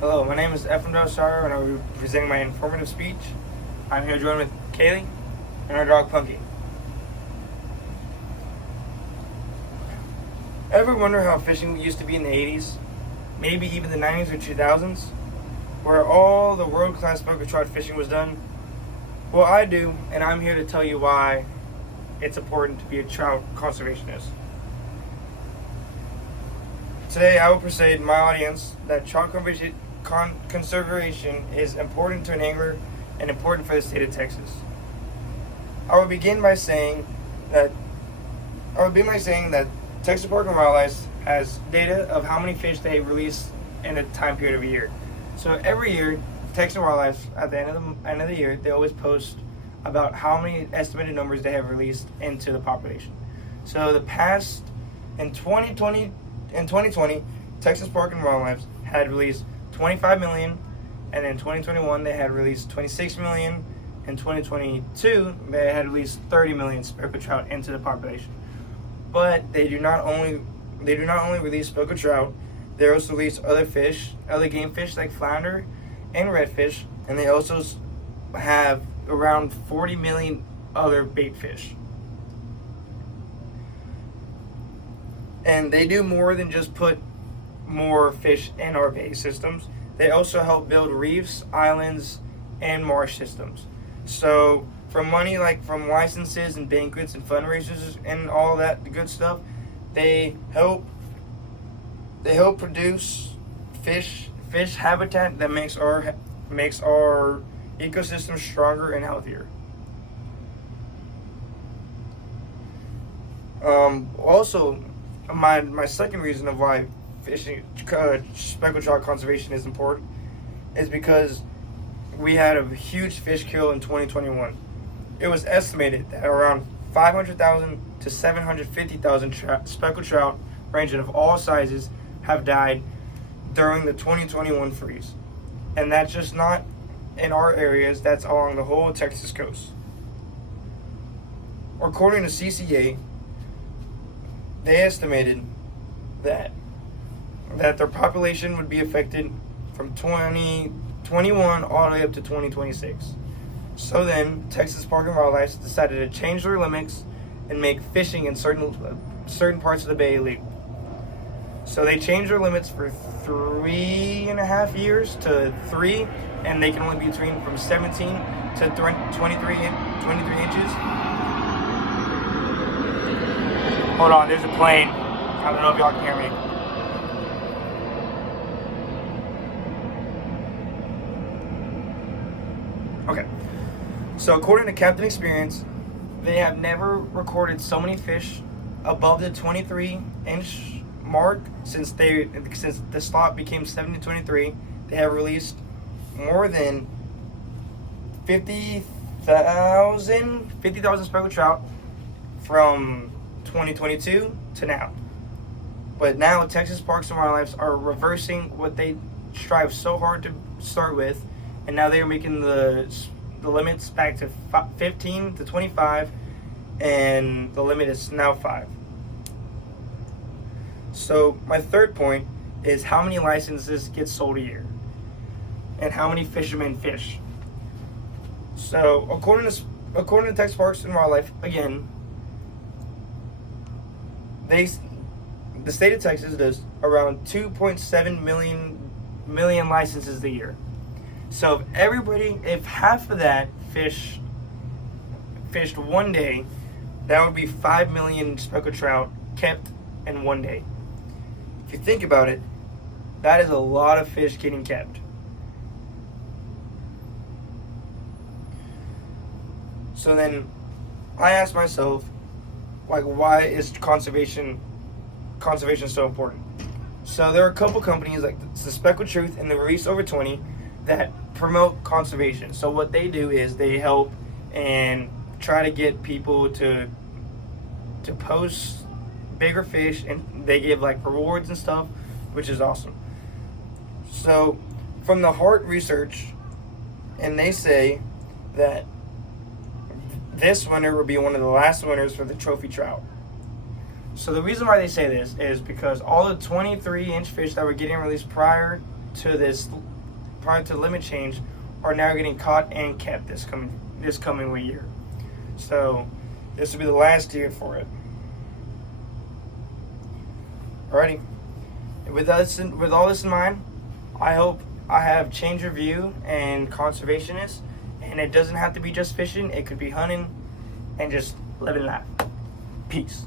Hello, my name is Ephraim Delsar, and I will be presenting my informative speech. I'm here joined with Kaylee and our dog Punky. Ever wonder how fishing used to be in the 80s, maybe even the 90s or 2000s, where all the world-class speckled trout fishing was done? Well, I do, and I'm here to tell you why it's important to be a trout conservationist. Today, I will persuade my audience that trout conservation is important to an angler and important for the state of Texas. I will begin by saying that Texas Park and Wildlife has data of how many fish they release in a time period of a year. So every year, Texas Wildlife at the end of the year, they always post about how many estimated numbers they have released into the population. So in 2020, Texas Park and Wildlife had released 25 million, and in 2021 they had released 26 million. In 2022 they had released 30 million speckled trout into the population. But they do not only release speckled trout, they also release other game fish like flounder and redfish, and they also have around 40 million other bait fish. And they do more than just put more fish in our bay systems. They also help build reefs, islands, and marsh systems. So from money like from licenses and banquets and fundraisers and all that good stuff, they help produce fish habitat that makes our ecosystem stronger and healthier. Also, my second reason of why fishing speckled trout conservation is important is because we had a huge fish kill in 2021. It was estimated that around 500,000 to 750,000 speckled trout, ranging of all sizes, have died during the 2021 freeze. And that's just not in our areas, that's along the whole Texas coast. According to CCA, they estimated that their population would be affected from 2021 all the way up to 2026. So then, Texas Park and Wildlife decided to change their limits and make fishing in certain parts of the bay illegal. So they changed their limits for 3.5 years to 3, and they can only be between from 17 to 23 inches. Hold on, there's a plane. I don't know if y'all can hear me. Okay, so according to Captain Experience, they have never recorded so many fish above the 23-inch mark since the slot became 70-23. They have released more than 50,000 speckled trout from 2022 to now. But now Texas Parks and Wildlife are reversing what they strive so hard to start with, and now they are making the limits back to 15 to 25, and the limit is now 5. So my third point is how many licenses get sold a year, and how many fishermen fish. So according to Texas Parks and Wildlife, again, the state of Texas does around 2.7 million licenses a year. So if half of that fished one day, that would be 5 million speckled trout kept in one day. If you think about it, that is a lot of fish getting kept. So then I asked myself, why is conservation so important? So there are a couple companies like the Speckled Truth and the Release Over 20 that promote conservation. So what they do is they help and try to get people to post bigger fish, and they give like rewards and stuff, which is awesome. So from the Hart research, and they say that this winter will be one of the last winters for the trophy trout. So the reason why they say this is because all the 23-inch fish that were getting released prior to this, prior to limit change, are now getting caught and kept this coming year. So this will be the last year for it. Alrighty. With all this in mind, I hope I have changed your view and conservationist. And it doesn't have to be just fishing. It could be hunting and just living life. Peace.